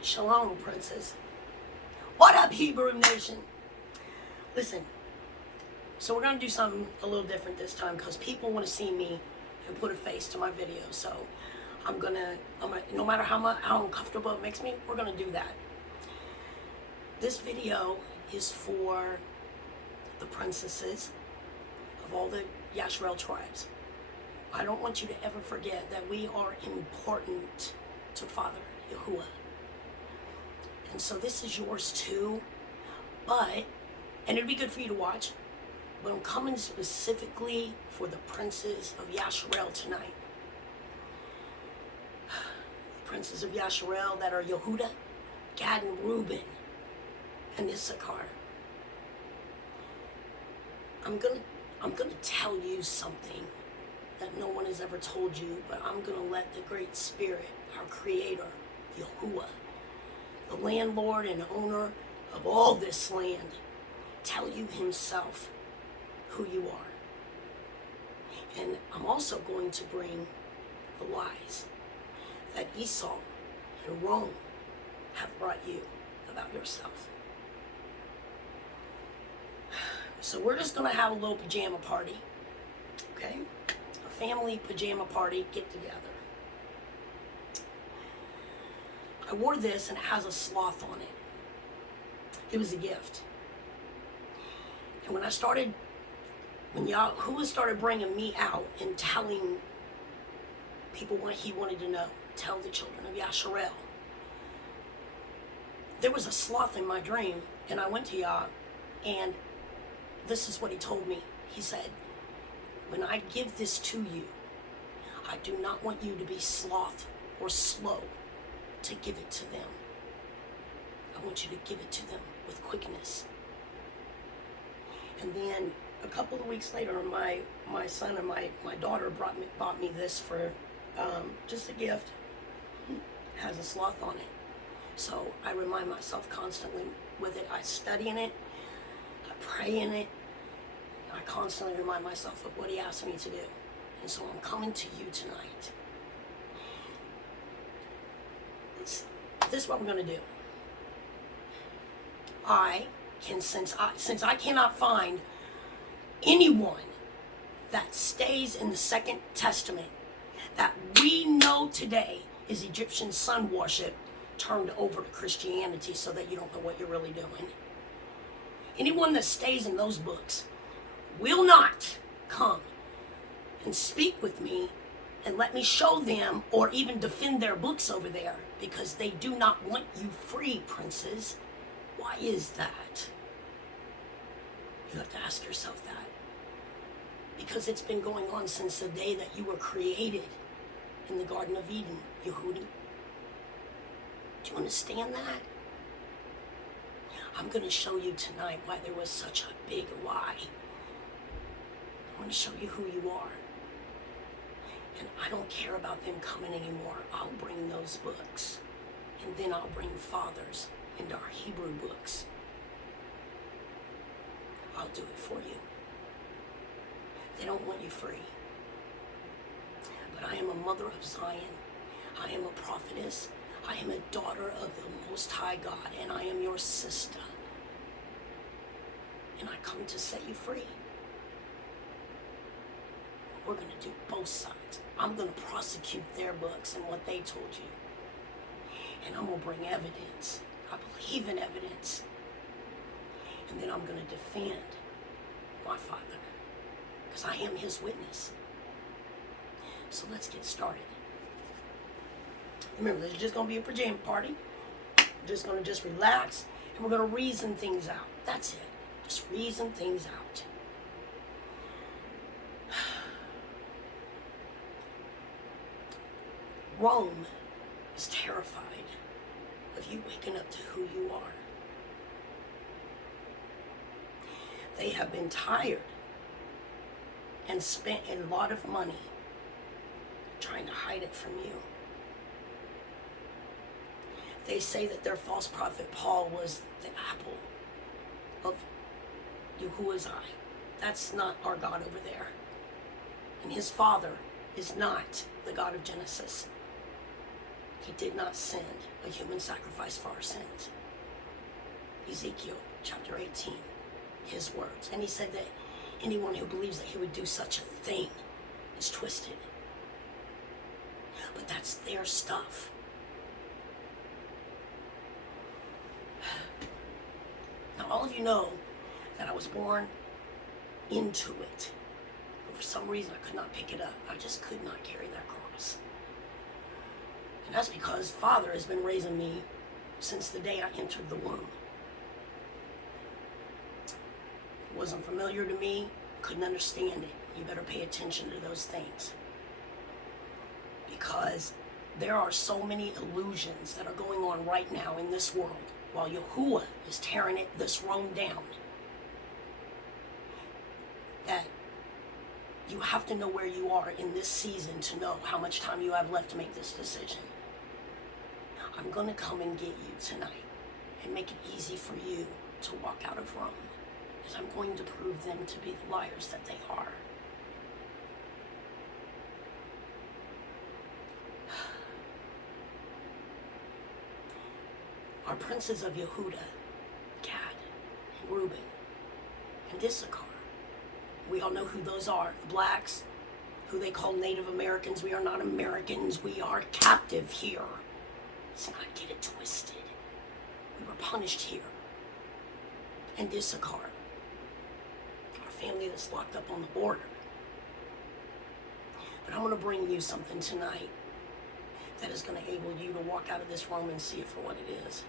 Shalom, princess. What up, Hebrew Nation? Listen, so we're going to do something a little different this time because people want to see me and put a face to my video. So I'm gonna no matter how uncomfortable it makes me, we're going to do that. This video is for the princesses of all the Yasharel tribes. I don't want you to ever forget that we are important to Father Yahuwah. And so this is yours too, and it'd be good for you to watch, but I'm coming specifically for the princes of Yasharel tonight. The princes of Yasharel that are Yehuda, Gad, and Reuben, and Issachar. I'm gonna tell you something that no one has ever told you, but I'm gonna let the Great Spirit, our Creator, Yahuwah, the landlord and owner of all this land, tell you himself who you are. And I'm also going to bring the lies that Esau and Rome have brought you about yourself. So we're just going to have a little pajama party, okay? A family pajama party get together. I wore this and it has a sloth on it. It was a gift. And when Yahuwah started bringing me out and telling people what he wanted to know, tell the children of Yasharel, there was a sloth in my dream, and I went to Yah, and this is what he told me. He said, when I give this to you, I do not want you to be sloth or slow to give it to them. I want you to give it to them with quickness. And then a couple of weeks later, my son and my daughter bought me this for just a gift. It has a sloth on it. So I remind myself constantly with it. I study in it, I pray in it, I constantly remind myself of what he asked me to do. And so I'm coming to you tonight. This is what we're going to do. Since I cannot find anyone that stays in the Second Testament that we know today is Egyptian sun worship turned over to Christianity so that you don't know what you're really doing. Anyone that stays in those books will not come and speak with me and let me show them or even defend their books over there, because they do not want you free, princes. Why is that? You have to ask yourself that. Because it's been going on since the day that you were created in the Garden of Eden, Yehudi. Do you understand that? I'm going to show you tonight why there was such a big lie. I'm going to show you who you are. And I don't care about them coming anymore. I'll bring those books. And then I'll bring fathers into our Hebrew books. I'll do it for you. They don't want you free. But I am a mother of Zion. I am a prophetess. I am a daughter of the Most High God. And I am your sister. And I come to set you free. We're going to do both sides. I'm going to prosecute their books and what they told you. And I'm going to bring evidence. I believe in evidence. And then I'm going to defend my Father, because I am his witness. So let's get started. Remember, this is just going to be a pajama party. We're just going to relax, and we're going to reason things out. That's it. Just reason things out. Rome is terrified of you waking up to who you are. They have been tired and spent a lot of money trying to hide it from you. They say that their false prophet Paul was the apple of Yahuwah's eye. That's not our God over there. And his father is not the God of Genesis. He did not send a human sacrifice for our sins. Ezekiel chapter 18, his words. And he said that anyone who believes that he would do such a thing is twisted. But that's their stuff. Now, all of you know that I was born into it. But for some reason, I could not pick it up. I just could not carry that cross. And that's because Father has been raising me since the day I entered the womb. It wasn't familiar to me, couldn't understand it. You better pay attention to those things. Because there are so many illusions that are going on right now in this world while Yahuwah is tearing this Rome down. That you have to know where you are in this season to know how much time you have left to make this decision. I'm going to come and get you tonight and make it easy for you to walk out of Rome. Because I'm going to prove them to be the liars that they are. Our princes of Yehuda, Gad, and Reuben, and Issachar. We all know who those are. The blacks, who they call Native Americans. We are not Americans. We are captive here. Let's not get it twisted. We were punished here. And Issachar, our family that's locked up on the border. But I'm going to bring you something tonight that is going to enable you to walk out of this room and see it for what it is.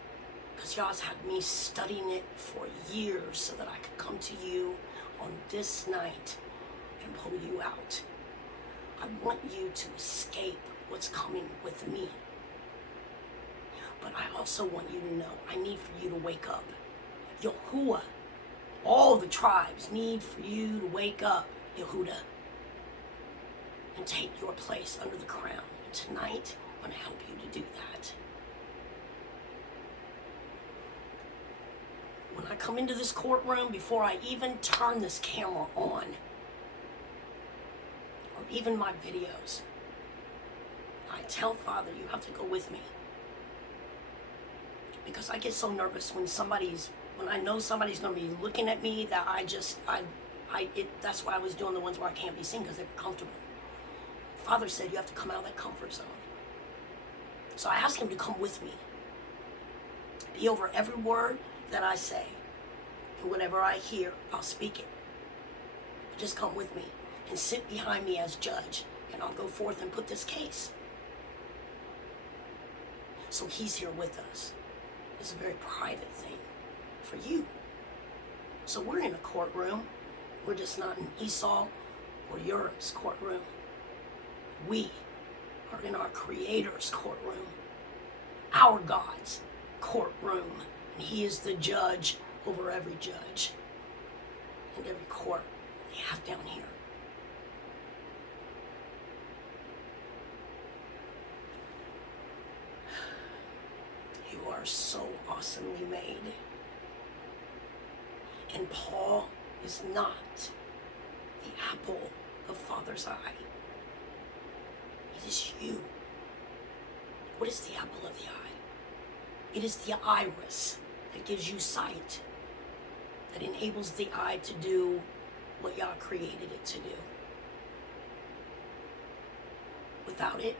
Because y'all's had me studying it for years so that I could come to you on this night and pull you out. I want you to escape what's coming with me. But I also want you to know, I need for you to wake up. Yahuwah, all the tribes need for you to wake up, Yehuda, and take your place under the crown. And tonight, I'm going to help you to do that. When I come into this courtroom, before I even turn this camera on, or even my videos, I tell Father, you have to go with me. Because I get so nervous when I know somebody's going to be looking at me that that's why I was doing the ones where I can't be seen, because they're comfortable. Father said you have to come out of that comfort zone. So I asked him to come with me. Be over every word that I say. And whatever I hear, I'll speak it. Just come with me and sit behind me as judge, and I'll go forth and put this case. So he's here with us. It's a very private thing for you. So we're in a courtroom. We're just not in Esau or yours courtroom. We are in our Creator's courtroom, our God's courtroom. And he is the judge over every judge and every court they have down here. You are so awesomely made. And Paul is not the apple of Father's eye. It is you. What is the apple of the eye? It is the iris that gives you sight, that enables the eye to do what Yah created it to do. Without it,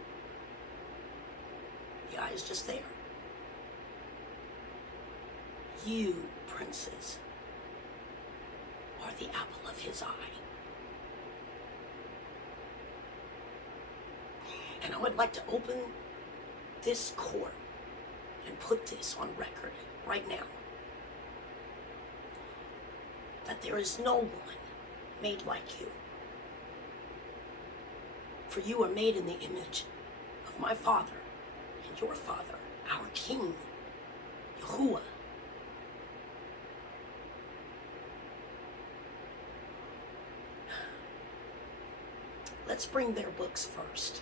the eye is just there. You, princes, are the apple of his eye. And I would like to open this court and put this on record right now, that there is no one made like you. For you are made in the image of my Father and your Father, our King, Yahuwah. Let's bring their books first.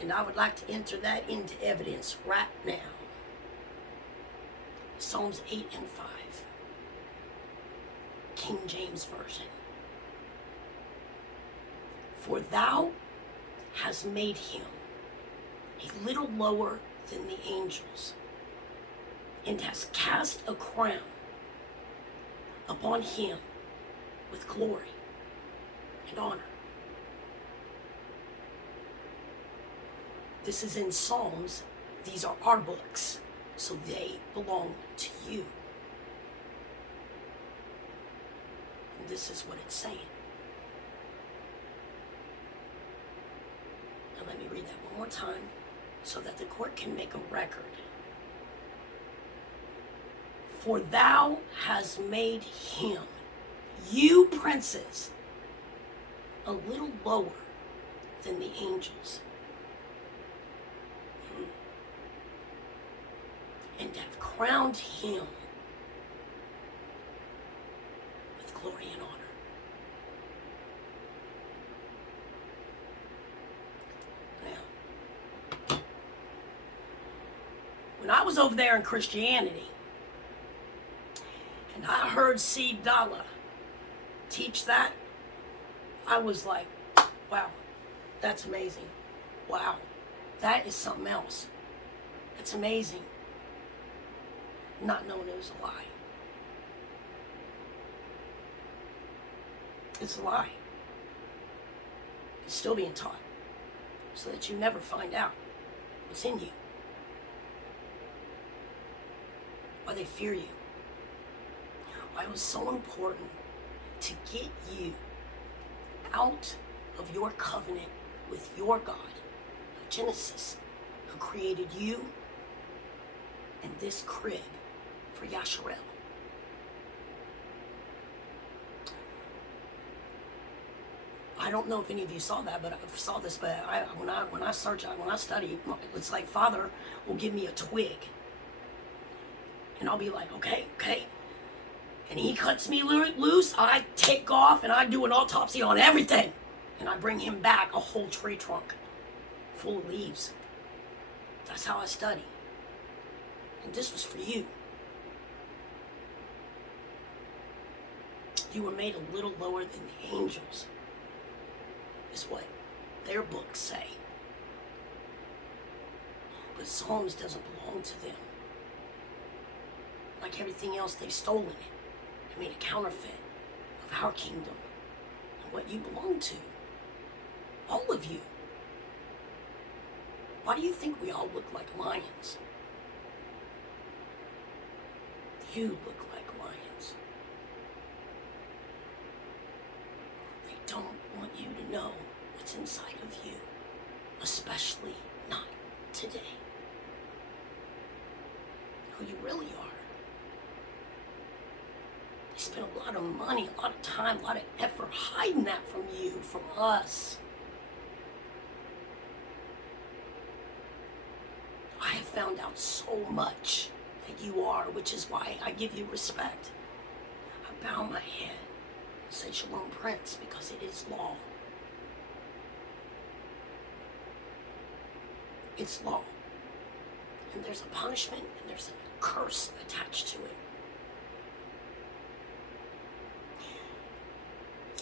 And I would like to enter that into evidence right now. Psalms 8 and 5. King James Version. For thou has made him a little lower than the angels, and has cast a crown upon him with glory and honor. This is in Psalms. These are our books, so they belong to you. And this is what it's saying. Now let me read that one more time so that the court can make a record. For thou hast made him, you princes, a little lower than the angels, and have crowned him with glory and honor. Now, when I was over there in Christianity, and I heard C. Dalla teach that, I was like, wow, that's amazing. Wow, that is something else. That's amazing. Not knowing it was a lie. It's a lie. It's still being taught, so that you never find out what's in you. Why they fear you. Why it was so important to get you out of your covenant with your God of Genesis, who created you and this crib for Yasharel. I don't know if any of you saw that, but I saw this. But when I search, when I study, it's like Father will give me a twig, and I'll be like, okay, and he cuts me loose. I take off and I do an autopsy on everything, and I bring him back a whole tree trunk full of leaves. That's how I study, and this was for you. You were made a little lower than the angels, is what their books say. But Psalms doesn't belong to them. Like everything else, they've stolen it and made a counterfeit of our kingdom and what you belong to. All of you. Why do you think we all look like lions? You look like lions. They don't want you to know what's inside of you, especially not today. Who you really are. They spend a lot of money, a lot of time, a lot of effort hiding that from you, from us. I have found out so much that you are, which is why I give you respect. I bow my head and say Shalom Prince, because it is law. It's law. And there's a punishment and there's a curse attached to it.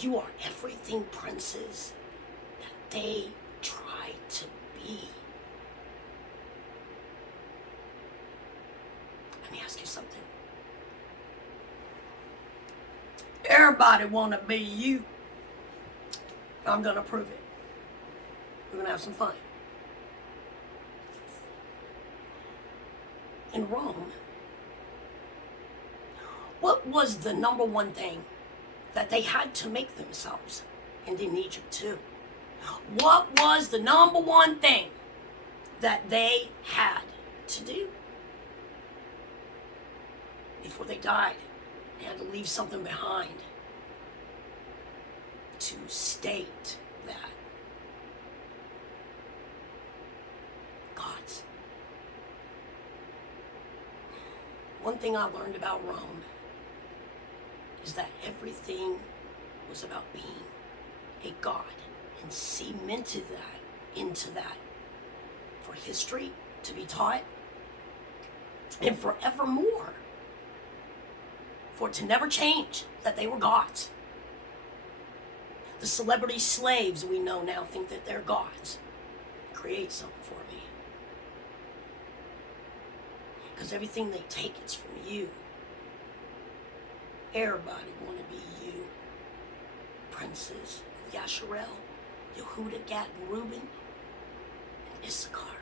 You are everything, princes, that they try to be. Let me ask you something. Everybody want to be you. I'm going to prove it. We're going to have some fun. In Rome, what was the number one thing that they had to make themselves? And in Egypt too. What was the number one thing that they had to do? Before they died, they had to leave something behind to state that God's. One thing I learned about Rome is that everything was about being a god, and cemented that into that for history to be taught and forevermore, for it to never change that they were gods. The celebrity slaves we know now think that they're gods. create something for me. Because everything they take, it's from you. Everybody want to be you. Princes of Yasharel, Yehuda, Gad, and Reuben, and Issachar.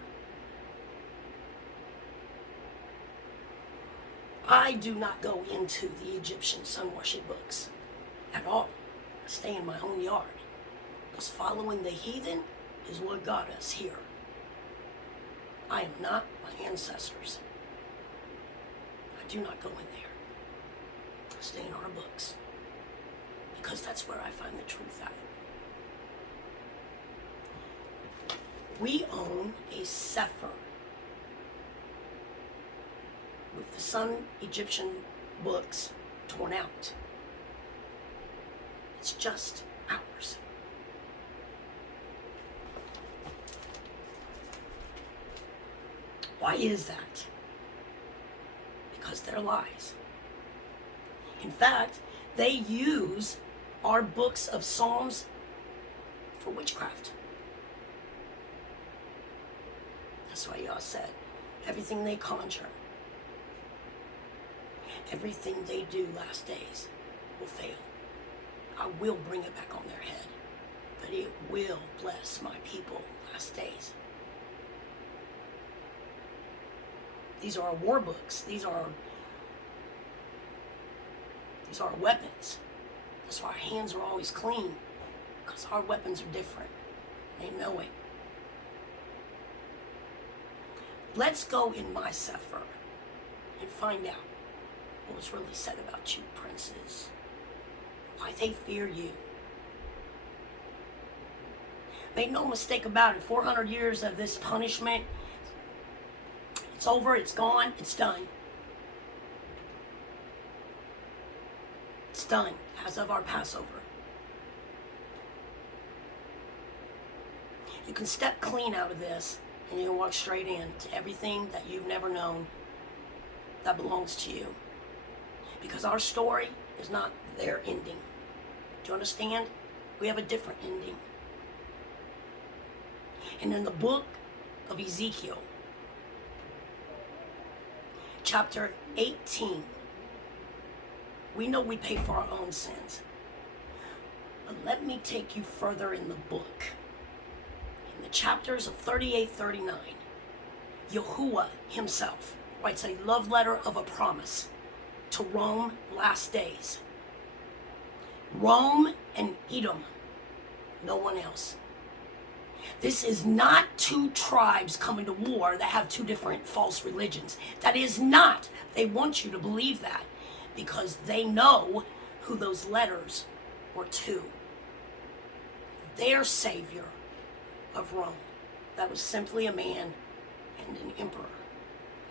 I do not go into the Egyptian sun worship books at all. I stay in my own yard. Because following the heathen is what got us here. I am not my ancestors. I do not go in there. I stay in our books. Because that's where I find the truth at. We own a Sefer with the Sun Egyptian books torn out. It's just ours. Why is that? Because they're lies. In fact, they use our books of Psalms for witchcraft. That's why y'all said, everything they conjure, everything they do last days will fail. I will bring it back on their head, but it will bless my people last days. These are our war books. These are our weapons. That's why our hands are always clean, because our weapons are different. They know it. Let's go in my Sefer and find out what was really said about you, princes. Why they fear you. Make no mistake about it, 400 years of this punishment, it's over, it's gone, it's done. It's done as of our Passover. You can step clean out of this and you can walk straight in to everything that you've never known that belongs to you. Because our story is not their ending. Do you understand? We have a different ending. And in the book of Ezekiel, chapter 18, we know we pay for our own sins. But let me take you further in the book. In the chapters of 38, 39, Yahuwah himself writes a love letter of a promise to Rome last days. Rome and Edom, no one else. This is not two tribes coming to war that have two different false religions. That is not. They want you to believe that because they know who those letters were to. Their savior of Rome. That was simply a man and an emperor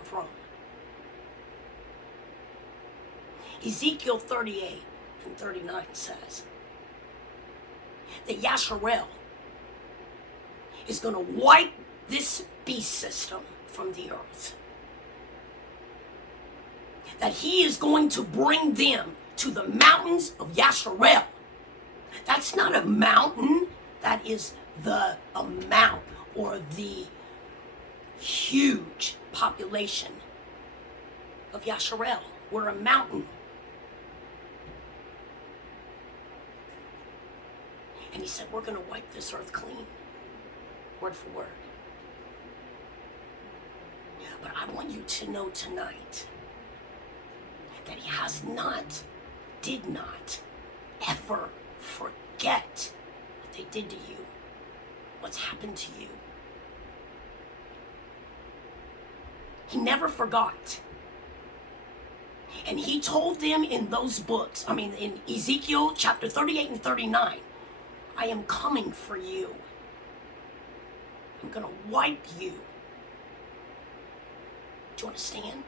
of Rome. Ezekiel 38 and 39 says that Yasharel is going to wipe this beast system from the earth. That he is going to bring them to the mountains of Yasharel. That's not a mountain. That is the amount or the huge population of Yasharel. We're a mountain. And he said, we're going to wipe this earth clean. Word for word. But I want you to know tonight that he has not, did not, ever forget what they did to you, what's happened to you. He never forgot. And he told them in those books, in Ezekiel chapter 38 and 39, I am coming for you. I'm going to wipe you. Do you understand?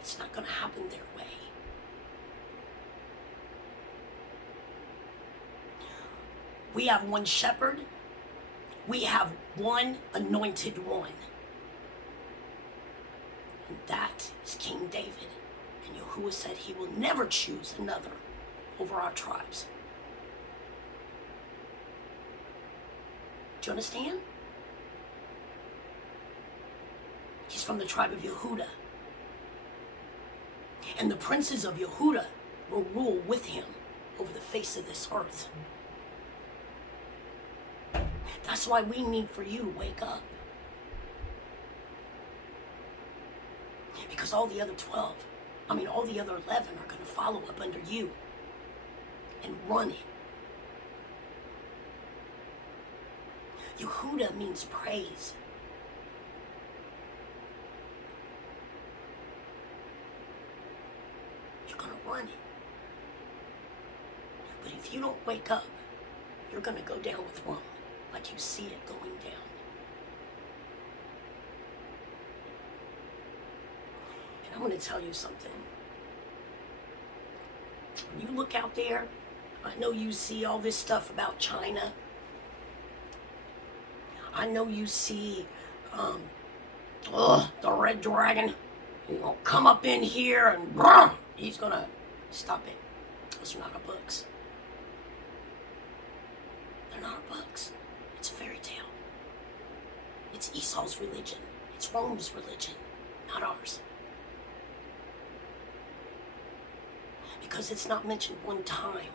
It's not going to happen their way. We have one shepherd. We have one anointed one. And that is King David. And Yahuwah said he will never choose another over our tribes. Do you understand? He's from the tribe of Yehuda. And the princes of Yehuda will rule with him over the face of this earth. That's why we need for you to wake up. Because all the other all the other 11 are going to follow up under you and run it. Yehuda means praise. You're going to run it. But if you don't wake up, you're going to go down with Rome, like you see it going down. And I'm going to tell you something. When you look out there, I know you see all this stuff about China. I know you see the Red Dragon. He's going to come up in here and he's going to stop it. Those are not our books. They're not our books. It's a fairy tale. It's Esau's religion. It's Rome's religion, not ours. Because it's not mentioned one time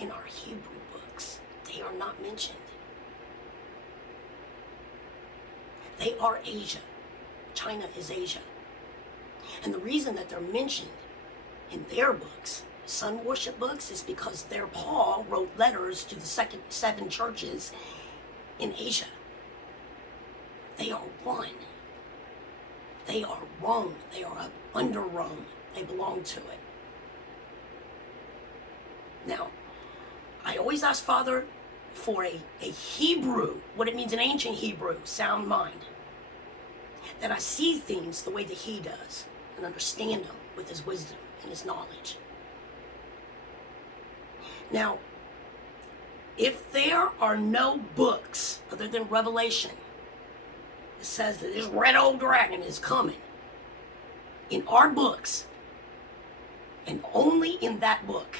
in our Hebrew books. They are not mentioned. They are Asia. China is Asia. And the reason that they're mentioned in their books, sun worship books, is because their Paul wrote letters to the seven churches in Asia. They are one. They are Rome. They are up under Rome. They belong to it. Now, I always ask Father for a Hebrew, what it means in ancient Hebrew, sound mind. That I see things the way that he does and understand them with his wisdom and his knowledge. Now, if there are no books other than Revelation that says that this red old dragon is coming, in our books, and only in that book,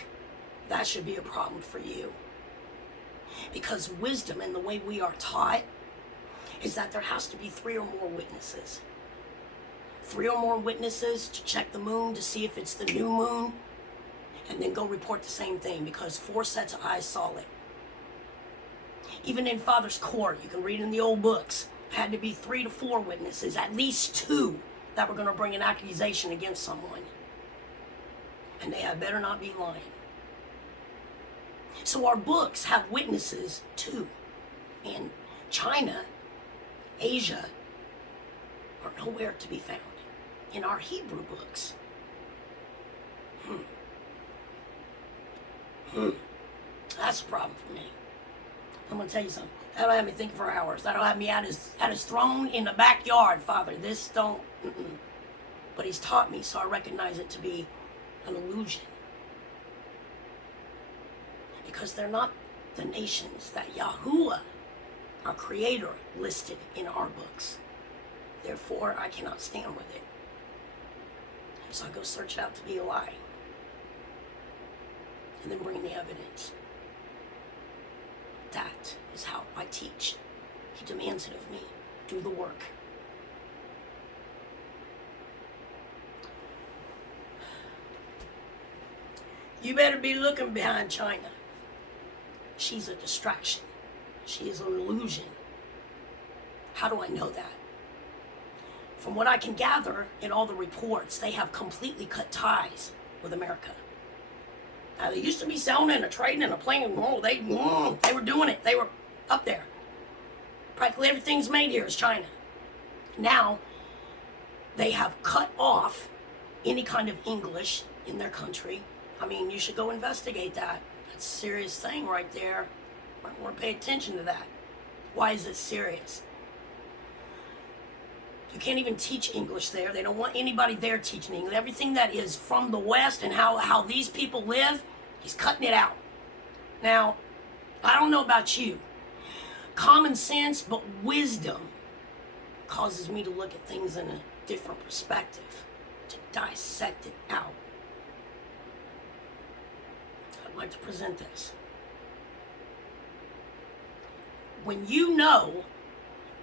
that should be a problem for you. Because wisdom and the way we are taught is that there has to be 3 or more witnesses. 3 or more witnesses to check the moon to see if it's the new moon, and then go report the same thing, because 4 sets of eyes saw it. Even in Father's court, you can read in the old books, had to be 3 to 4 witnesses, at least 2 that were going to bring an accusation against someone. And they had better not be lying. So our books have witnesses too. And China, Asia, are nowhere to be found in our Hebrew books. That's a problem for me. I'm going to tell you something. That'll have me thinking for hours. That'll have me at his throne in the backyard, Father. This don't... But he's taught me, so I recognize it to be an illusion. Because they're not the nations that Yahuwah, our Creator, listed in our books. Therefore, I cannot stand with it. So I go search it out to be a lie. And then bring the evidence. That is how I teach. He demands it of me. Do the work. You better be looking behind China. She's a distraction. She is an illusion. How do I know that? From what I can gather in all the reports, they have completely cut ties with America. Now, they used to be selling and trading and playing. They were doing it. They were up there. Practically everything's made here is China. Now, they have cut off any kind of English in their country. I mean, you should go investigate that. That's a serious thing right there. Might want to pay attention to that. Why is it serious? You can't even teach English there. They don't want anybody there teaching English. Everything that is from the West and how these people live, he's cutting it out. Now, I don't know about you. Common sense, but wisdom causes me to look at things in a different perspective, to dissect it out. I'd like to present this. when you know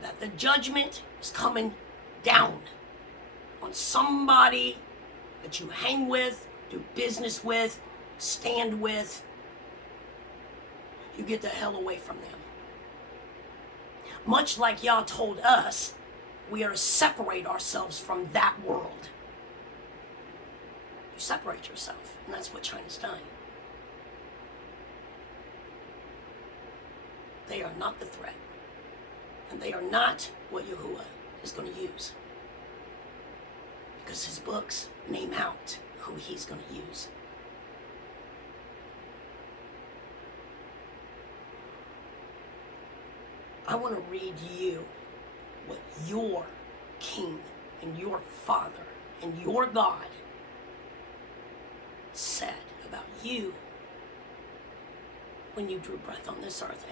that the judgment is coming down on somebody that you hang with, do business with, stand with, you get the hell away from them. Much like Yah told us, we are to separate ourselves from that world. You separate yourself, and that's what China's done. They are not the threat, and they are not what Yahuwah is going to use, because his books name out who he's going to use. I want to read you what your king and your father and your God said about you when you drew breath on this earth,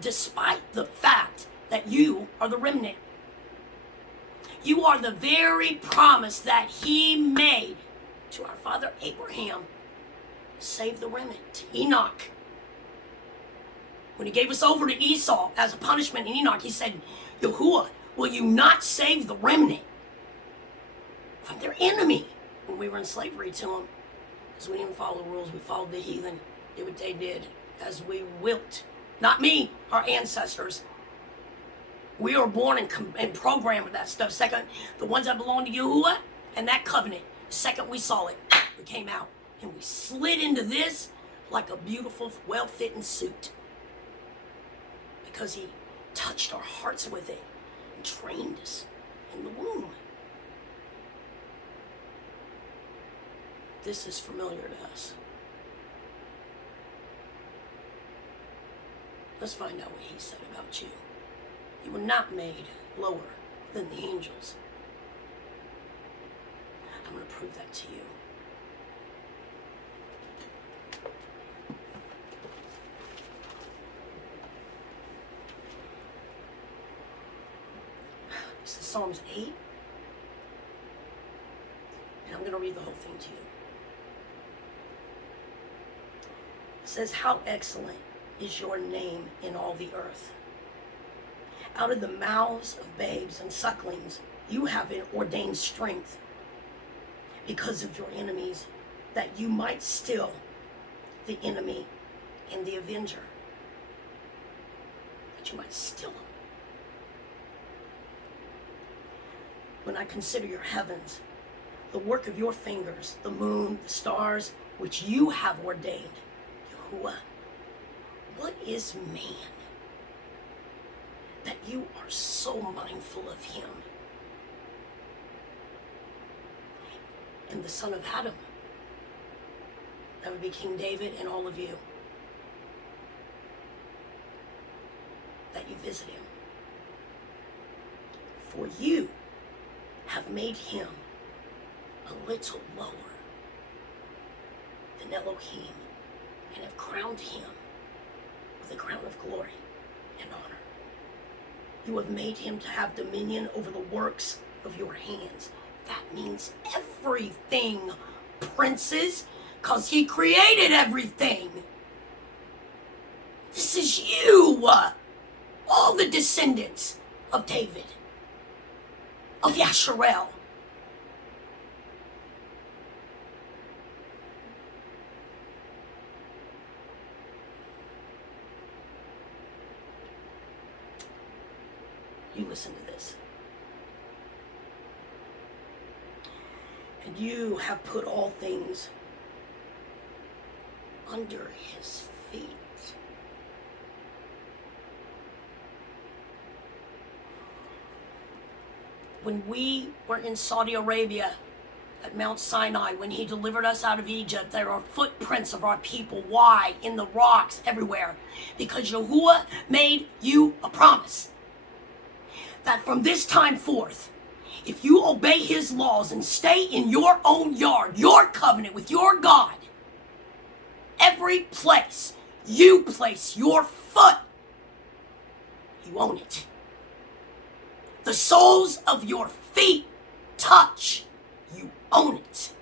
despite the fact that you are the remnant. You are the very promise that he made to our father Abraham to save the remnant, to Enoch. When he gave us over to Esau as a punishment in Enoch, he said, Yahuwah, will you not save the remnant from their enemy? When we were in slavery to them, because we didn't follow the rules, we followed the heathen, did what they did, as we wilt. Not me, our ancestors. We were born and programmed with that stuff. Second, the ones that belong to Yahuwah and that covenant. Second we saw it, we came out and we slid into this like a beautiful, well-fitting suit. Because he touched our hearts with it and trained us in the womb. This is familiar to us. Let's find out what he said about you. You were not made lower than the angels. I'm going to prove that to you. This is Psalms 8. And I'm going to read the whole thing to you. It says, how excellent is your name in all the earth. Out of the mouths of babes and sucklings, you have ordained strength because of your enemies, that you might still the enemy and the avenger. That you might still them. When I consider your heavens, the work of your fingers, the moon, the stars, which you have ordained, Yahuwah, what is man that you are so mindful of him? And the son of Adam, that would be King David and all of you, that you visit him. For you have made him a little lower than Elohim, and have crowned him with a crown of glory and honor. You have made him to have dominion over the works of your hands. That means everything, princes, because he created everything. This is you, all the descendants of David, of Yasharel. You listen to this. And you have put all things under his feet. When we were in Saudi Arabia at Mount Sinai, when he delivered us out of Egypt, there are footprints of our people. Why? In the rocks everywhere. Because Yahuwah made you a promise that from this time forth, if you obey his laws and stay in your own yard, your covenant with your God, every place you place your foot, you own it. The soles of your feet touch, you own it.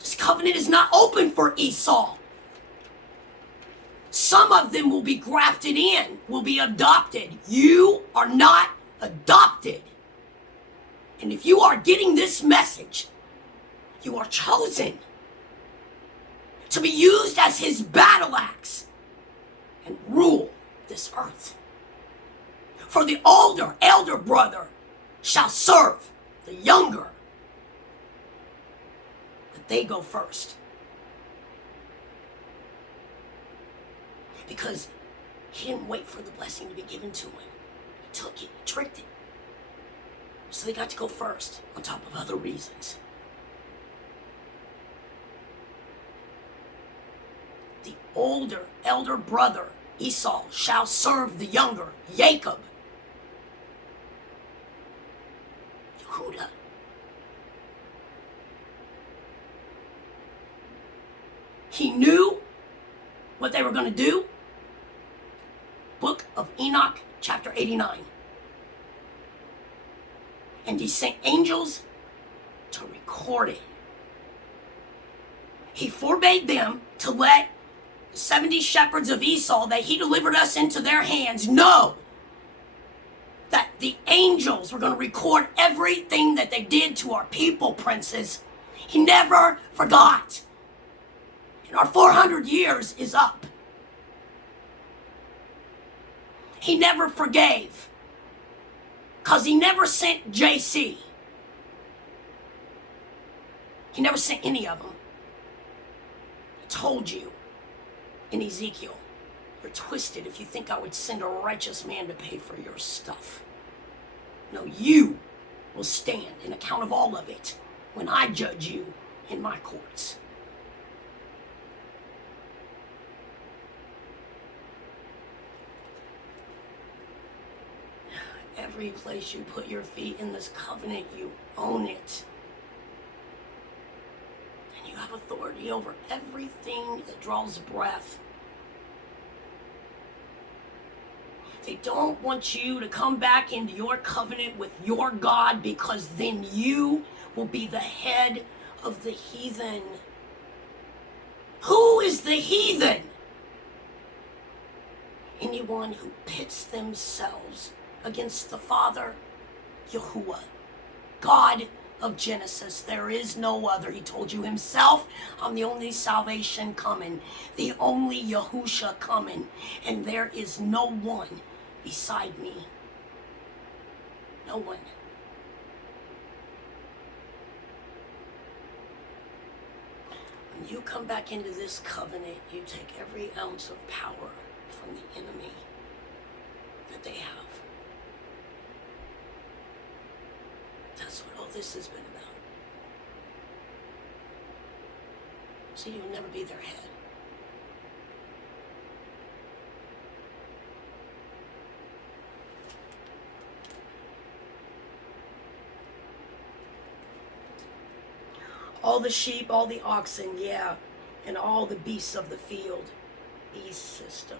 This covenant is not open for Esau. some of them will be grafted in, will be adopted. You are not adopted. And if you are getting this message, you are chosen to be used as his battle axe and rule this earth. For the elder brother shall serve the younger. But they go first. Because he didn't wait for the blessing to be given to him. He took it, he tricked it. So they got to go first, on top of other reasons. The elder brother, Esau, shall serve the younger, Jacob. Yehuda. He knew what they were going to do. Book of Enoch, chapter 89. And he sent angels to record it. He forbade them to let the 70 shepherds of Esau that he delivered us into their hands know that the angels were going to record everything that they did to our people, princes. He never forgot. And our 400 years is up. He never forgave. Because he never sent JC. He never sent any of them. I told you in Ezekiel, you're twisted if you think I would send a righteous man to pay for your stuff. No, you will stand in account of all of it when I judge you in my courts. Every place you put your feet in this covenant, you own it. And you have authority over everything that draws breath. They don't want you to come back into your covenant with your God, because then you will be the head of the heathen. Who is the heathen? Anyone who pits themselves against the Father, Yahuwah, God of Genesis. There is no other. He told you himself, I'm the only salvation coming, the only Yahusha coming, and there is no one beside me. No one. When you come back into this covenant, you take every ounce of power from the enemy that they have. That's what all this has been about. So you will never be their head. All the sheep, all the oxen, yeah, and all the beasts of the field, beast system,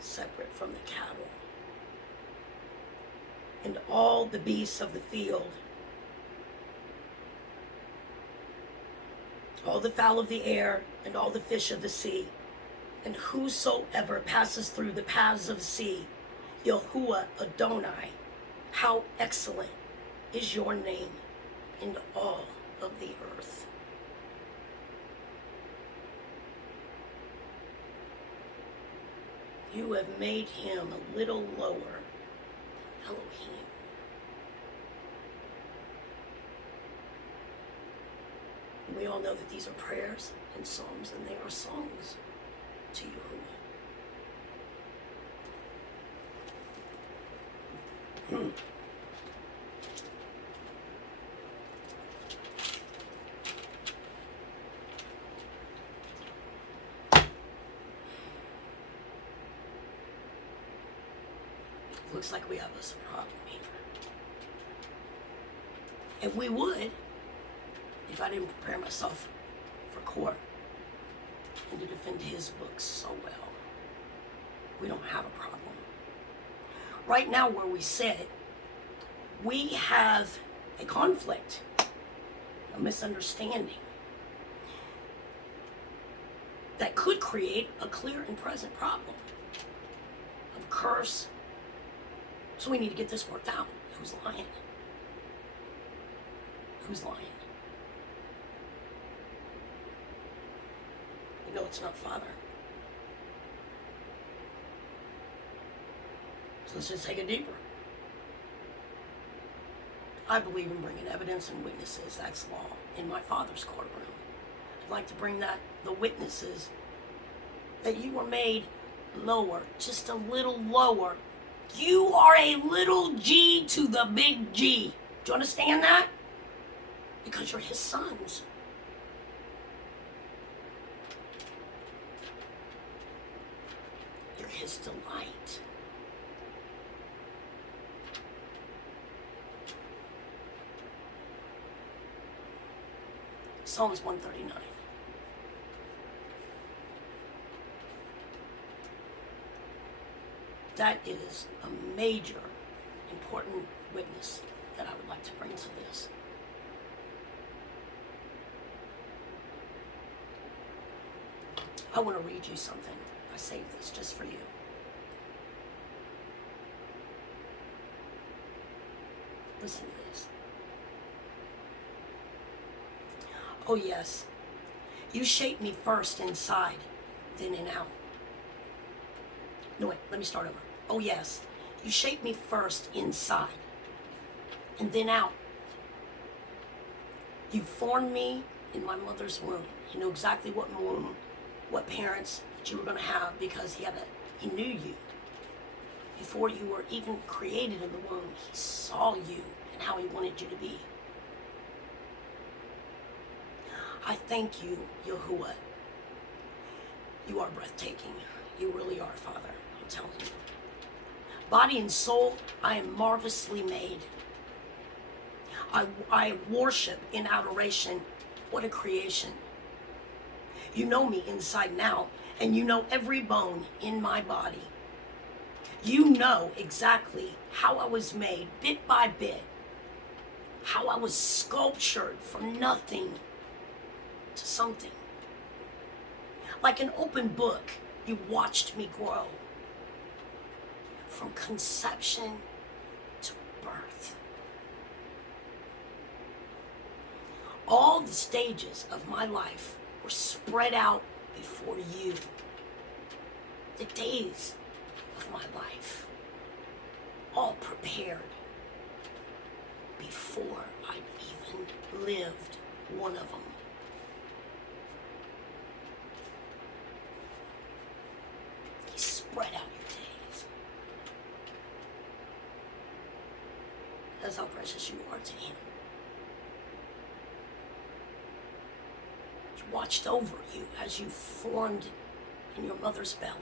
separate from the cattle. And all the beasts of the field, all the fowl of the air, and all the fish of the sea, and whosoever passes through the paths of the sea, Yahuwah Adonai, how excellent is your name in all of the earth. You have made him a little lower than Elohim. And we all know that these are prayers and psalms, and they are songs to Yahuwah. Looks like we have a problem here. And we would, if I didn't prepare myself for court and to defend his books so well. We don't have a problem. Right now where we sit, we have a conflict, a misunderstanding. that could create a clear and present problem of curse. So we need to get this worked out. Who's lying? Who's lying? We know it's not Father. So let's just take it deeper. I believe in bringing evidence and witnesses. That's law in my Father's courtroom. I'd like to bring the witnesses that you were made lower, just a little lower. You are a little G to the big G. Do you understand that? Because you're his sons. You're his delight. Psalms 139. That is a major, important witness that I would like to bring to this. I want to read you something. I saved this just for you. Listen to this. Oh yes, you shaped me first inside, then and out. No, wait, let me start over. Oh yes, you shaped me first inside, and then out. You formed me in my mother's womb. You know exactly what womb, what parents that you were going to have, because he knew you. Before you were even created in the womb, he saw you and how he wanted you to be. I thank you, Yahuwah. You are breathtaking. You really are, Father. I'm telling you. Body and soul, I am marvelously made. I worship in adoration. What a creation. You know me inside and out, and you know every bone in my body. You know exactly how I was made, bit by bit. How I was sculptured from nothing to something. Like an open book, you watched me grow from conception to birth. All the stages of my life were spread out before you. The days of my life, all prepared before I even lived one of them. He spread out your days. That's how precious you are to him. He watched over you as you formed in your mother's belly.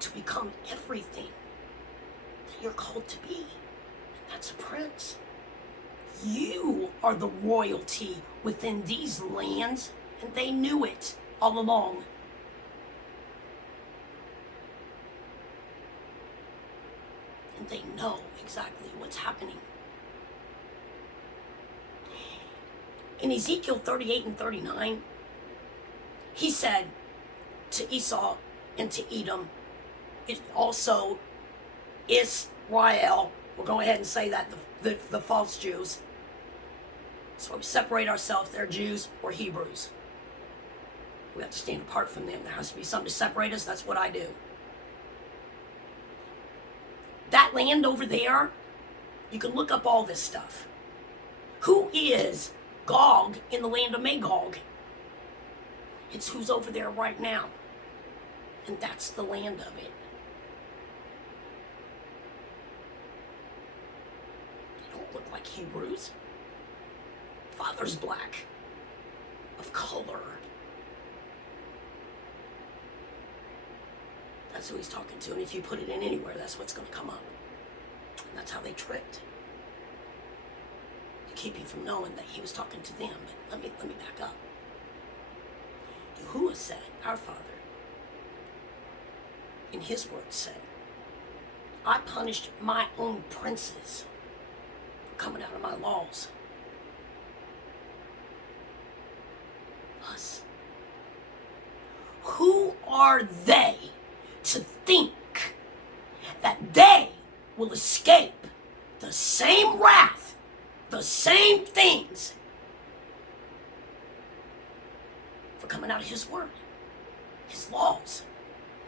To become everything that you're called to be. And that's a prince. You are the royalty within these lands, and they knew it all along. And they know exactly what's happening. In Ezekiel 38 and 39, he said to Esau and to Edom, it also Israel, we'll go ahead and say that, the false Jews. So we separate ourselves, they're Jews or Hebrews. We have to stand apart from them. There has to be something to separate us. That's what I do. That land over there, you can look up all this stuff. Who is Gog in the land of Magog? It's who's over there right now. And that's the land of it. They don't look like Hebrews. Father's black, of color. That's who he's talking to, and if you put it in anywhere, that's what's going to come up. And that's how they tricked, to keep you from knowing that he was talking to them. But let me back up. Yahuwah said, our Father, in his word said, I punished my own princes coming out of my laws. Us. Who are they to think that they will escape the same wrath, the same things for coming out of his word, his laws,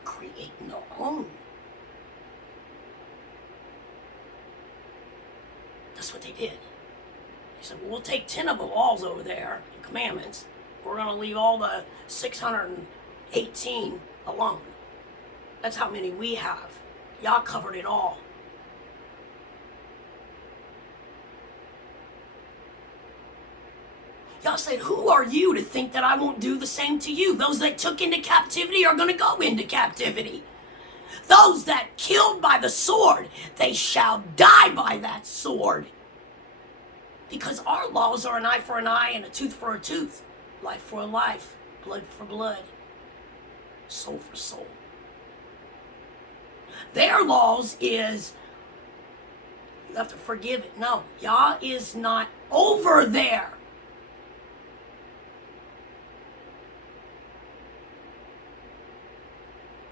creating their own? That's what they did. He said, well, we'll take 10 of the laws over there, the commandments. We're going to leave all the 618 alone. That's how many we have. Y'all covered it all. Y'all said, who are you to think that I won't do the same to you? Those that took into captivity are going to go into captivity. Those that killed by the sword, they shall die by that sword. Because our laws are an eye for an eye and a tooth for a tooth. Life for a life, blood for blood, soul for soul. Their laws is, you have to forgive it. No, Yah is not over there.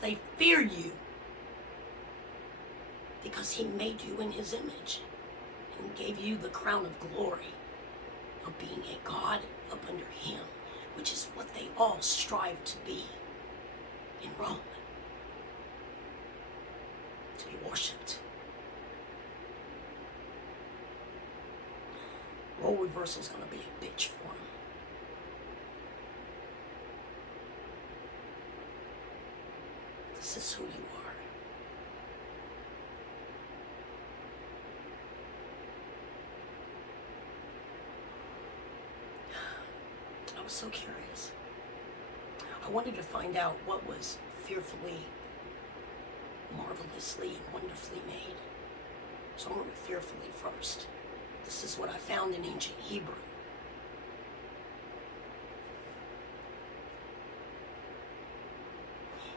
They fear you because he made you in his image and gave you the crown of glory of being a God up under him, which is what they all strive to be in Rome, to be worshipped. Role reversal is going to be a bitch for him. This is who you are. I was so curious. I wanted to find out what was fearfully, marvelously, and wonderfully made. So I went with fearfully first. This is what I found in ancient Hebrew.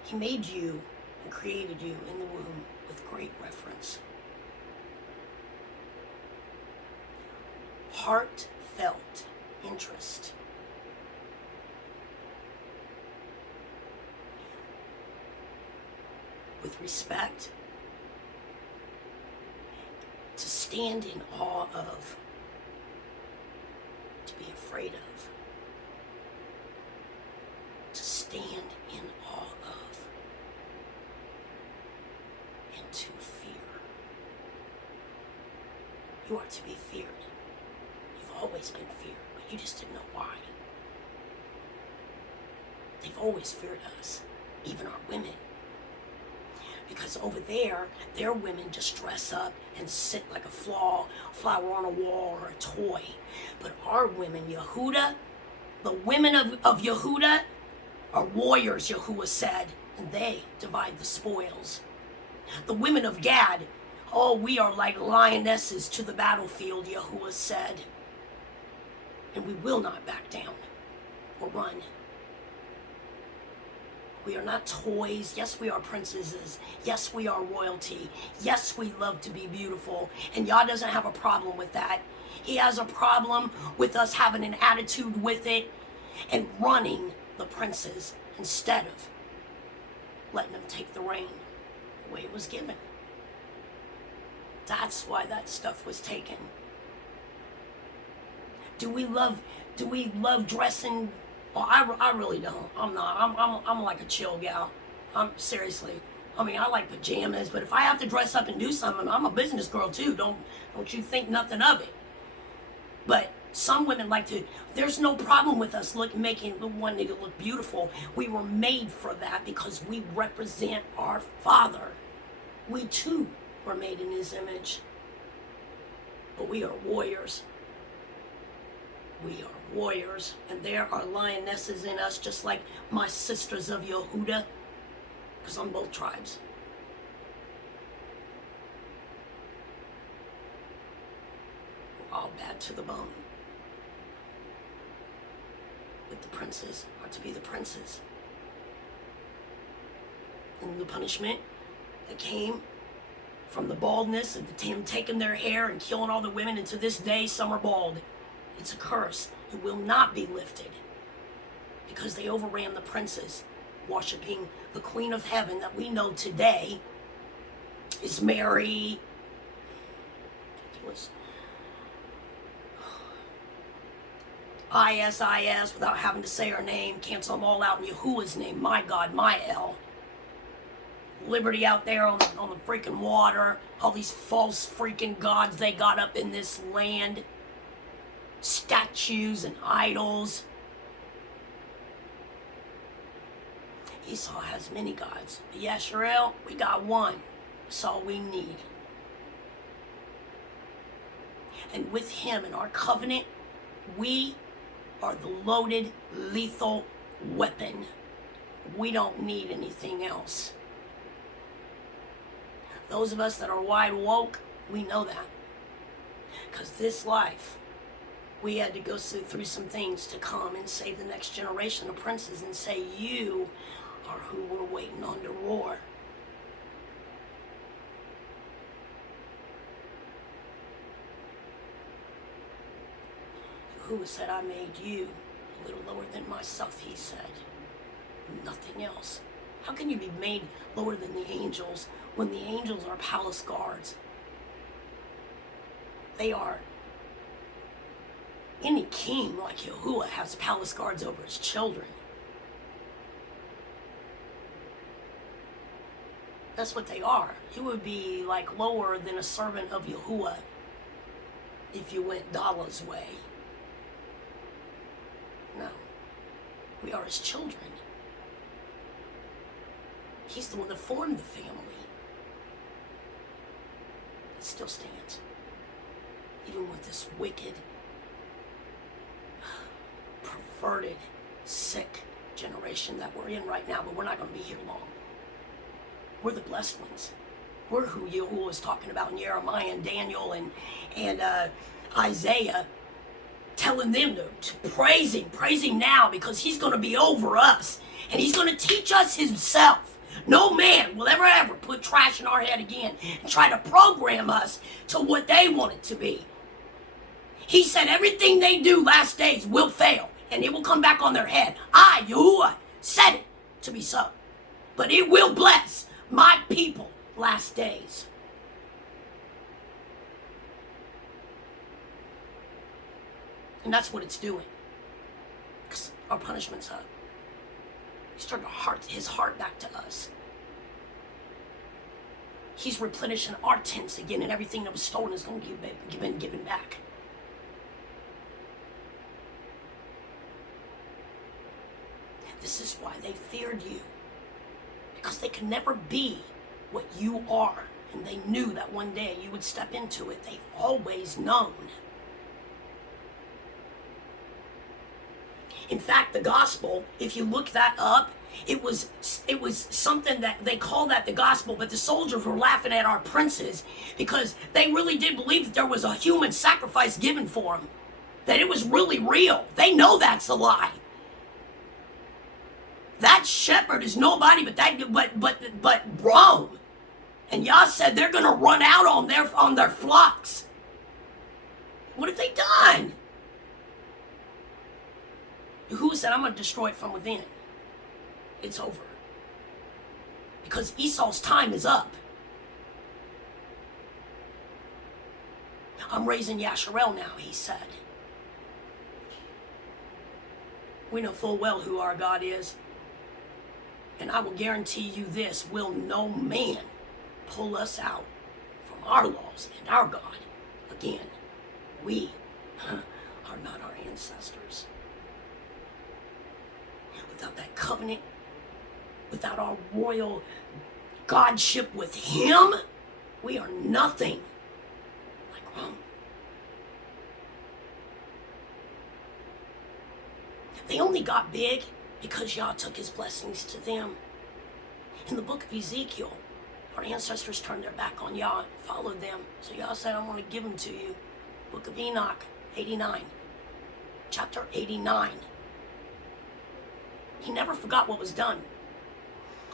He made you and created you in the womb with great reverence. Heartfelt interest. With respect, to stand in awe of, to be afraid of, to stand in awe of, and to fear. You are to be feared. You've always been feared, but you just didn't know why. They've always feared us, even our women. Because over there, their women just dress up and sit like a flower on a wall or a toy. But our women, Yehuda, the women of Yehuda are warriors, Yahuwah said, and they divide the spoils. The women of Gad, oh, we are like lionesses to the battlefield, Yahuwah said. And we will not back down or run. We are not toys. Yes, we are princesses. Yes, we are royalty. Yes, we love to be beautiful. And Yah doesn't have a problem with that. He has a problem with us having an attitude with it and running the princes instead of letting them take the reign the way it was given. That's why that stuff was taken. Do we love dressing? Well, I really don't. I'm not. I'm like a chill gal. Seriously. I mean, I like pajamas, but if I have to dress up and do something, I'm a business girl too. Don't you think nothing of it. But some women like to. There's no problem with us wanting to look beautiful. We were made for that because we represent our Father. We too were made in His image. But we are warriors. We are warriors, and there are lionesses in us, just like my sisters of Yehuda, because I'm both tribes. We're all bad to the bone. But the princes are to be the princes. And the punishment that came from the baldness and him taking their hair and killing all the women, and to this day some are bald. It's a curse. It will not be lifted because they overran the princes, worshiping the Queen of Heaven that we know today is Mary. Ridiculous. ISIS, without having to say her name, cancel them all out in Yahuwah's name. My God, my El. Liberty out there on the freaking water. All these false freaking gods they got up in this land. Statues and idols. Esau has many gods. But Yasharel, we got one. That's all we need. And with him in our covenant, we are the loaded, lethal weapon. We don't need anything else. Those of us that are wide woke, we know that. Because this life, we had to go through some things to come and save the next generation of princes and say, you are who we're waiting on to roar. Yahuwah said, I made you a little lower than myself, he said. Nothing else. How can you be made lower than the angels when the angels are palace guards? They are. Any king like Yahuwah has palace guards over his children. That's what they are. You would be like lower than a servant of Yahuwah if you went Dala's way. No. We are his children. He's the one that formed the family. It still stands. Even with this wicked, perverted, sick generation that we're in right now, but we're not going to be here long. We're the blessed ones. We're who Yahuwah was talking about in Jeremiah and Daniel and Isaiah, telling them to praise him now, because he's going to be over us and he's going to teach us himself. No man will ever put trash in our head again and try to program us to what they want it to be. He said everything they do last days will fail and it will come back on their head. I, Yahuwah, said it to be so. But it will bless my people last days. And that's what it's doing. Because our punishment's up. He's turned his heart back to us. He's replenishing our tents again, and everything that was stolen is going to be given back. This is why they feared you. Because they could never be what you are. And they knew that one day you would step into it. They've always known. In fact, the gospel, if you look that up, it was something that they call that the gospel, but the soldiers were laughing at our princes because they really did believe that there was a human sacrifice given for them, that it was really real. They know that's a lie. That shepherd is nobody but Rome. And Yah said they're going to run out on their flocks. What have they done? Yahuwah said, I'm going to destroy it from within. It's over. Because Esau's time is up. I'm raising Yasharel now, he said. We know full well who our God is. And I will guarantee you this, will no man pull us out from our laws and our God again. We are not our ancestors. Without that covenant, without our royal godship with him, we are nothing like Rome. They only got big because Yah took his blessings to them. In the book of Ezekiel, our ancestors turned their back on Yah and followed them. So Yah said, I'm going to give them to you. Book of Enoch, 89. Chapter 89. He never forgot what was done.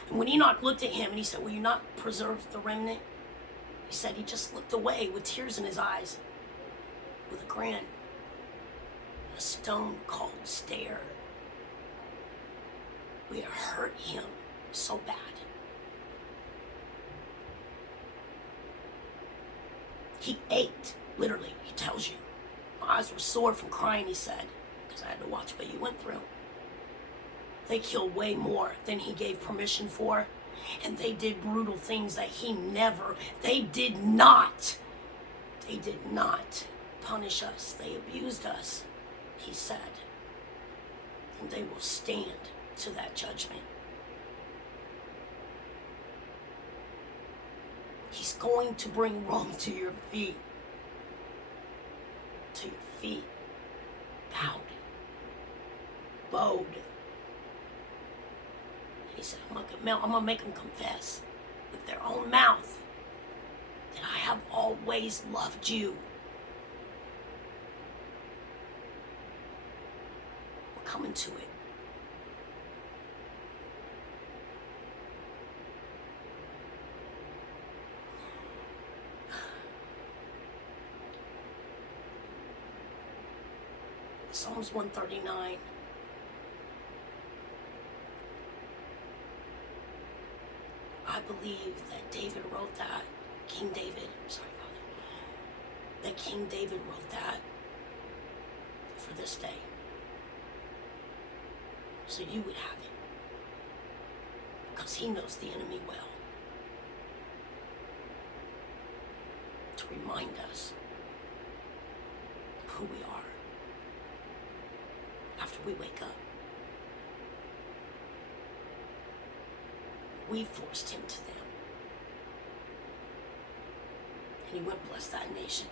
And when Enoch looked at him and he said, will you not preserve the remnant? He said he just looked away with tears in his eyes, with a grin, a stone cold stare. We had hurt him so bad. He ached, literally, he tells you. My eyes were sore from crying, he said, because I had to watch what you went through. They killed way more than he gave permission for, and they did brutal things that they did not punish us. They abused us, he said, and they will stand to that judgment. He's going to bring Rome to your feet. To your feet. Bowed. And he said, I'm going to make them confess with their own mouth that I have always loved you. We're coming to it. Psalms 139. I believe that David wrote that. King David, sorry, Father. That King David wrote that for this day. So you would have it. Because he knows the enemy well. To remind us of who we are. After we wake up, we forced him to them. And he went bless that nation.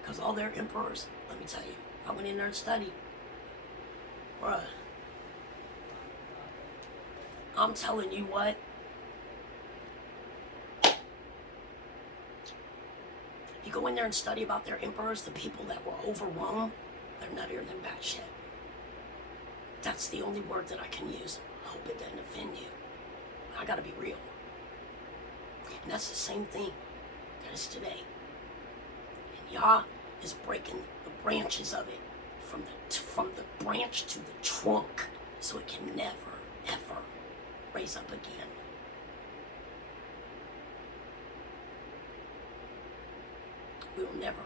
Because all their emperors, let me tell you, I went in there and studied. Bruh, I'm telling you what, if you go in there and study about their emperors, the people that were over Rome, they're nuttier than batshit. That's the only word that I can use. Hope it doesn't offend you. I gotta be real. And that's the same thing that is today. And Yah is breaking the branches of it from the branch to the trunk so it can never, ever raise up again. We will never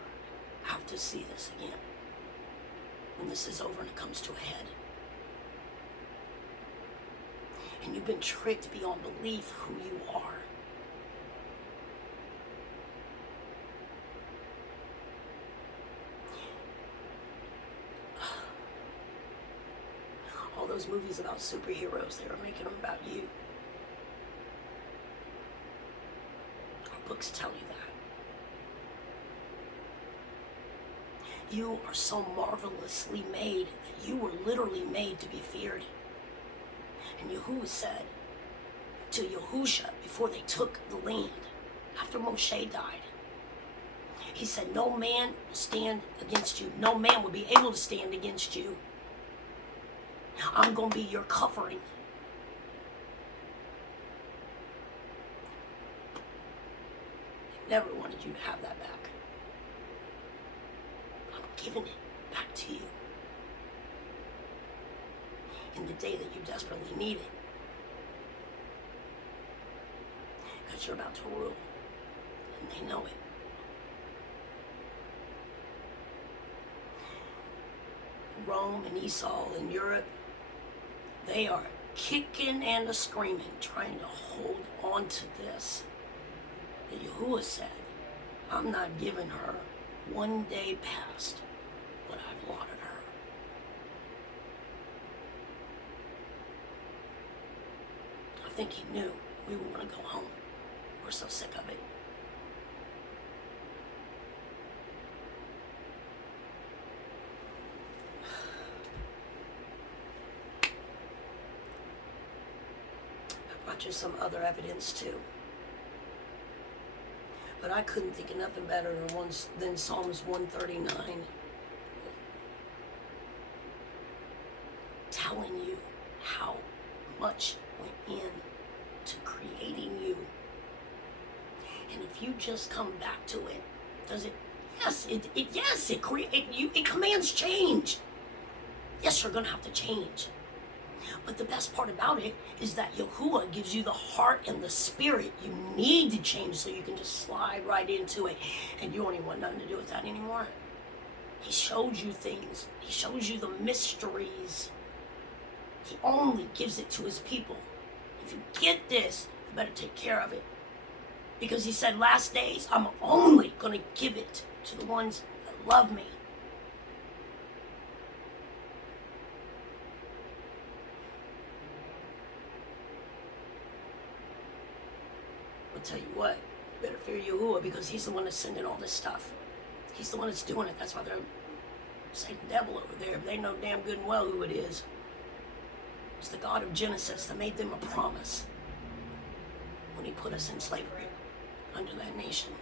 have to see this again. When this is over and it comes to a head. And you've been tricked beyond belief who you are. All those movies about superheroes, they were making them about you. Our books tell you that. You are so marvelously made that you were literally made to be feared. And Yahuwah said to Yahusha before they took the land, after Moshe died, he said, no man will stand against you. No man will be able to stand against you. I'm going to be your covering. I never wanted you to have that back. Giving it back to you in the day that you desperately need it, because you're about to rule and they know it. Rome and Esau in Europe, they are kicking and a screaming, trying to hold on to this. But Yahuwah said, I'm not giving her one day past what I've allotted her. I think he knew we would want to go home. We're so sick of it. I brought you some other evidence too. But I couldn't think of nothing better than Psalms 139. Telling you how much went in to creating you. And if just come back to it? Does it? Yes, it commands change. Yes, you're gonna have to change. But the best part about it is that Yahuwah gives you the heart and the spirit you need to change, so you can just slide right into it, and you don't even want nothing to do with that anymore. He shows you things. He shows you the mysteries. He only gives it to his people. If you get this, you better take care of it. Because he said, last days, I'm only going to give it to the ones that love me. I'll tell you what, you better fear Yahuwah, because he's the one that's sending all this stuff. He's the one that's doing it. That's why they're saying devil over there. But they know damn good and well who it is. It's the God of Genesis that made them a promise when he put us in slavery under that nation.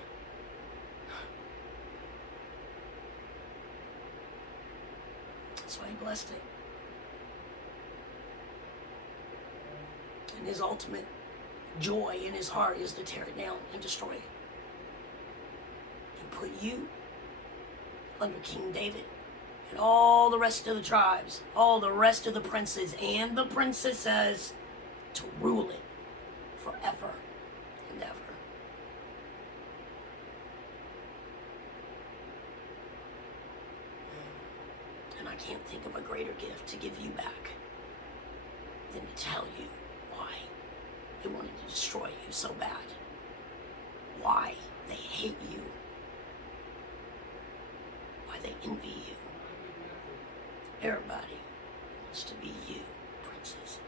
That's why he blessed it. And his ultimate joy in his heart is to tear it down and destroy it. He put you under King David and all the rest of the tribes, all the rest of the princes and the princesses, to rule it forever and ever. And I can't think of a greater gift to give you back than to tell you why they wanted to destroy you so bad. Why they hate you. Why they envy you. Everybody wants to be you, princess.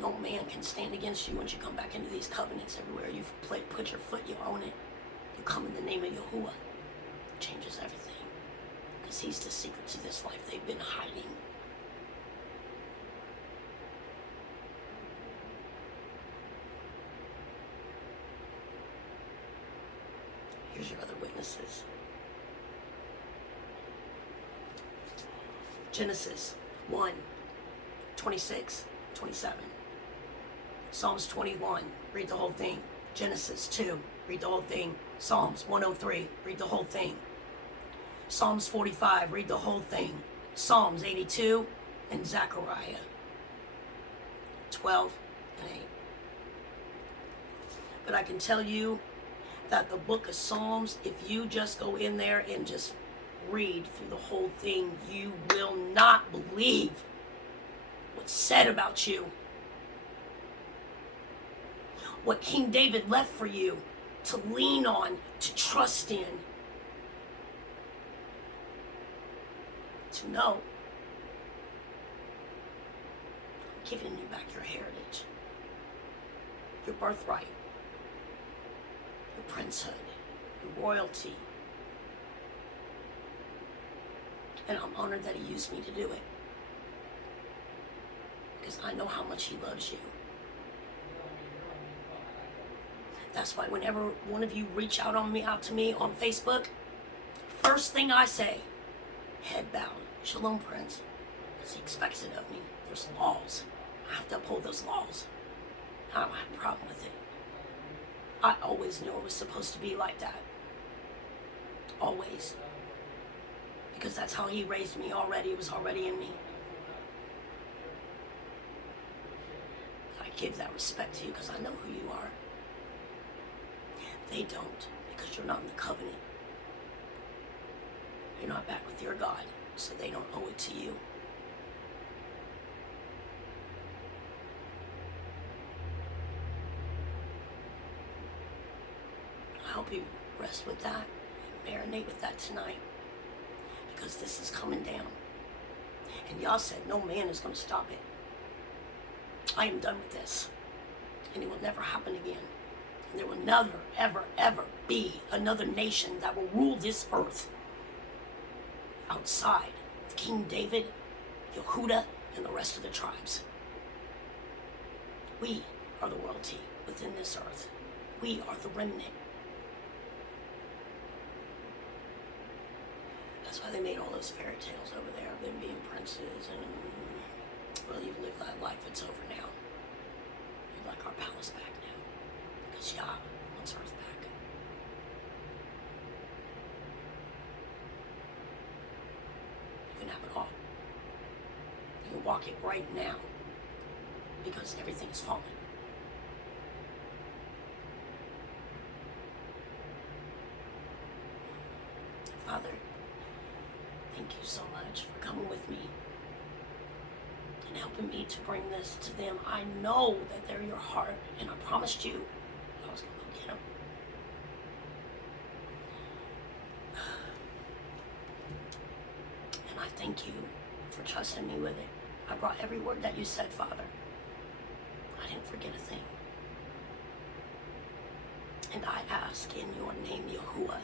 No man can stand against you once you come back into these covenants. Everywhere you've put your foot, you own it. You come in the name of Yahuwah. It changes everything. Because he's the secret to this life they've been hiding. Here's your other witnesses. Genesis 1, 26, 27. Psalms 21, read the whole thing. Genesis 2, read the whole thing. Psalms 103, read the whole thing. Psalms 45, read the whole thing. Psalms 82 and Zechariah 12 and 8. But I can tell you that the book of Psalms, if you just go in there and just read through the whole thing, you will not believe what's said about you. What King David left for you to lean on, to trust in, to know. I'm giving you back your heritage, your birthright, your princehood, your royalty. And I'm honored that he used me to do it. Because I know how much he loves you. That's why whenever one of you reach out to me on Facebook, first thing I say, head bowed, shalom, Prince. Because he expects it of me. There's laws. I have to uphold those laws. I don't have a problem with it. I always knew it was supposed to be like that. Always. Because that's how he raised me already. It was already in me. I give that respect to you because I know who you are. They don't, because you're not in the covenant. You're not back with your God, so they don't owe it to you. I hope you rest with that, marinate with that tonight, because this is coming down. And y'all said no man is going to stop it. I am done with this, and it will never happen again. And there will never, ever, ever be another nation that will rule this earth outside of King David, Yehuda, and the rest of the tribes. We are the royalty within this earth. We are the remnant. That's why they made all those fairy tales over there of them being princes and, well, you've lived that life, it's over now. like our palace back now. Because Yah wants earth back. You can have it all. You can walk it right now. Because everything is fallen. Father, thank you so much for coming with me and helping me to bring this to them. I know that they're your heart, and I promised you I was going to go get them. And I thank you for trusting me with it. I brought every word that you said, Father. I didn't forget a thing. And I ask in your name, Yahuwah,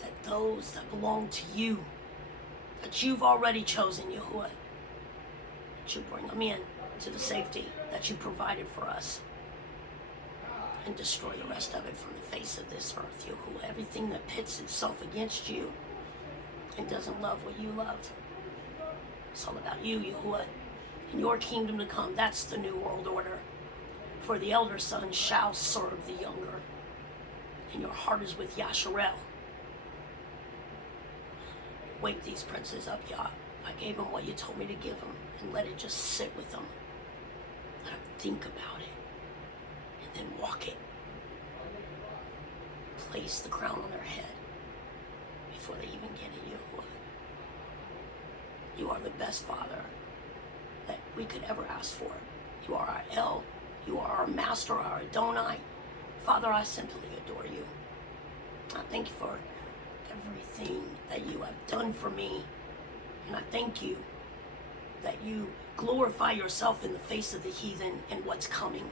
that those that belong to you, that you've already chosen, Yahuwah, that you bring them in to the safety that you provided for us, and destroy the rest of it from the face of this earth, Yahuwah. Everything that pits itself against you and doesn't love what you love. It's all about you, Yahuwah, and your kingdom to come. That's the new world order. For the elder son shall serve the younger. And your heart is with Yasharel. Wake these princes up, Yah. I gave them what you told me to give them, and let it just sit with them. Let them think about it, and then walk it. Place the crown on their head before they even get it, Yahuwah. You are the best Father that we could ever ask for. You are our El. You are our Master, our Adonai. Father, I simply adore you. I thank you for everything that you have done for me. And I thank you that you glorify yourself in the face of the heathen and what's coming.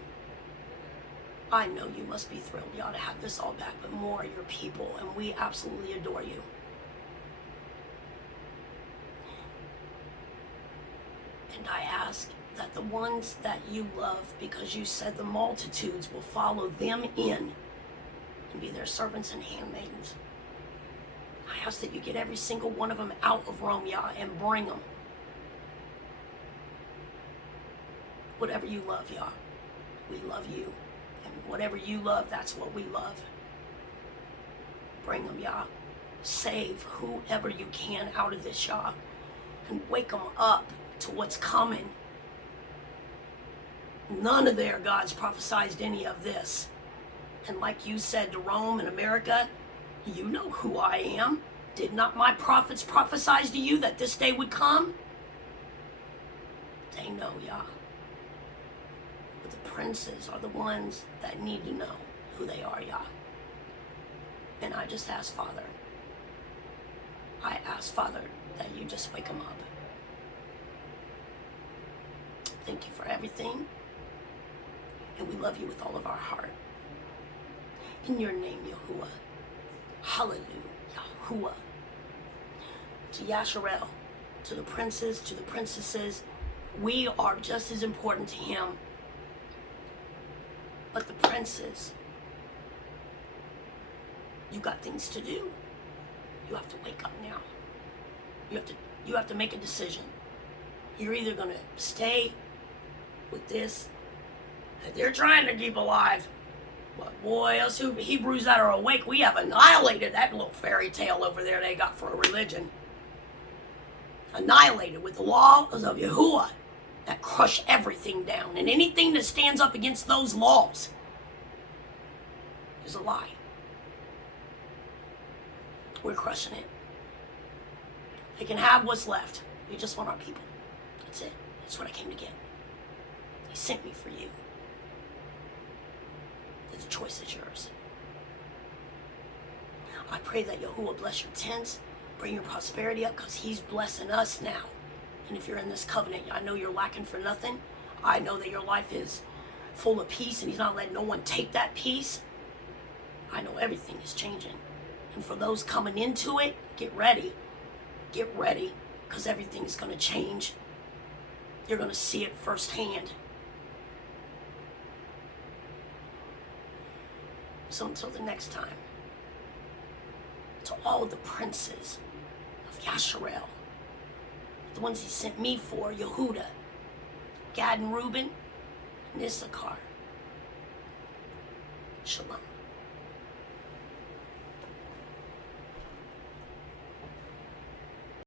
I know you must be thrilled, Yah, to have this all back, but more your people, and we absolutely adore you. And I ask that the ones that you love, because you said the multitudes will follow them in and be their servants and handmaidens. I ask that you get every single one of them out of Rome, Yah, and bring them. Whatever you love, Yah, we love you. And whatever you love, that's what we love. Bring them, Yah. Save whoever you can out of this, Yah, and wake them up to what's coming. None of their gods prophesied any of this. And like you said to Rome and America, you know who I am. Did not my prophets prophesy to you that this day would come? They know, Yah. But the princes are the ones that need to know who they are, Yah. And I just ask, Father, that you just wake them up. Thank you for everything. And we love you with all of our heart. In your name, Yahuwah. Hallelujah. Yahuwah. To Yasharel, to the princes, to the princesses, we are just as important to him. But the princes, you got things to do. You have to wake up now. You have to make a decision. You're either going to stay with this that they're trying to keep alive. But boy, us Hebrews that are awake, we have annihilated that little fairy tale over there they got for a religion. Annihilated with the laws of Yahuwah that crush everything down. And anything that stands up against those laws is a lie. We're crushing it. They can have what's left. We just want our people. That's it. That's what I came to get. He sent me for you. The choice is yours. I pray that Yahuwah bless your tents, bring your prosperity up, because he's blessing us now. And if you're in this covenant, I know you're lacking for nothing. I know that your life is full of peace, and he's not letting no one take that peace. I know everything is changing. And for those coming into it, get ready. Get ready, because everything is going to change. You're going to see it firsthand. So until the next time, to all the princes of Yasharel, the ones he sent me for, Yehuda, Gad and Reuben, and Issachar, Shalom.